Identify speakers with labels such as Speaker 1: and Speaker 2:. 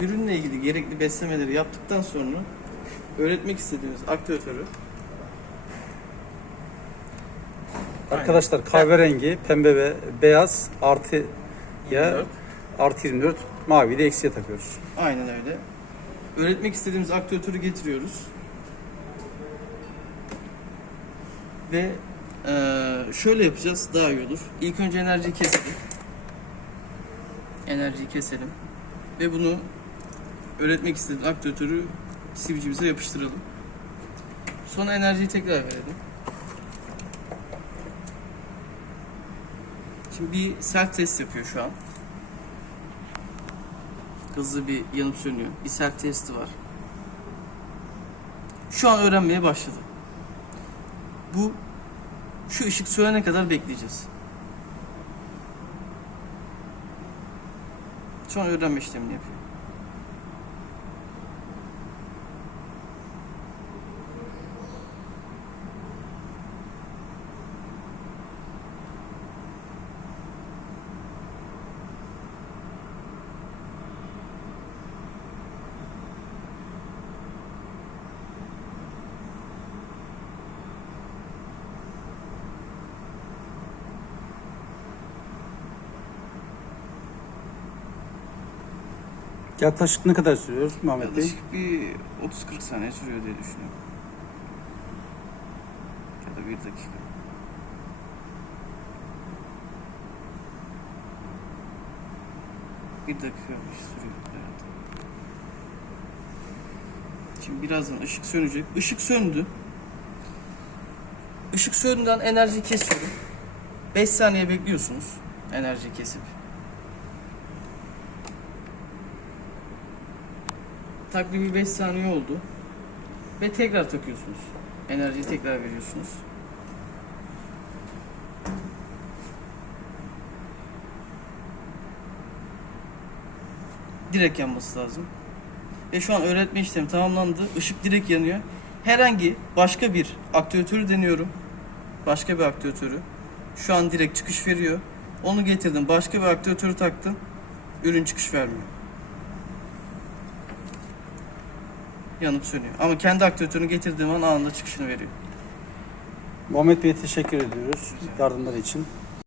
Speaker 1: Ürünle ilgili gerekli beslemeleri yaptıktan sonra öğretmek istediğimiz aktivatörü
Speaker 2: Arkadaşlar kahverengi, pembe ve beyaz artı ya
Speaker 1: 24.
Speaker 2: artı 24 mavi de eksiye takıyoruz.
Speaker 1: Aynen öyle. Öğretmek istediğimiz aktivatörü getiriyoruz. Ve eee, şöyle yapacağız daha iyi olur. İlk önce enerjiyi keselim. Enerjiyi keselim. Ve bunu öğretmek istediğimiz aktivatörü sivicimize yapıştıralım. Sonra enerjiyi tekrar verelim. Şimdi bir self test yapıyor şu an. Hızlı bir yanıp sönüyor. Bir self testi var. Şu an öğrenmeye başladı. Bu şu ışık sönene kadar bekleyeceğiz. Şu an öğrenme işlemini
Speaker 2: Yaklaşık ne kadar sürüyor Mehmet Bey?
Speaker 1: Yaklaşık bir 30-40 saniye sürüyor diye düşünüyorum. Ya da bir dakika. Bir dakika sürüyor. Şimdi birazdan ışık sönecek. Işık söndü. Işık söndüğünden enerjiyi kesiyorum. 5 saniye bekliyorsunuz enerjiyi kesip. Takribi 5 saniye oldu. Ve tekrar takıyorsunuz. Enerjiyi tekrar veriyorsunuz. Direkt yanması lazım. Ve şu an öğretme işlemi tamamlandı. Işık direkt yanıyor. Herhangi başka bir aktivatörü deniyorum. Başka bir aktivatörü. Şu an direkt çıkış veriyor. Onu getirdim. Başka bir aktivatörü taktım. Ürün çıkış vermiyor. Yanıp sönüyor. Ama kendi aktivatörünü getirdiğim an anında çıkışını veriyor.
Speaker 2: Muhammed Bey'e teşekkür ediyoruz yardımları için.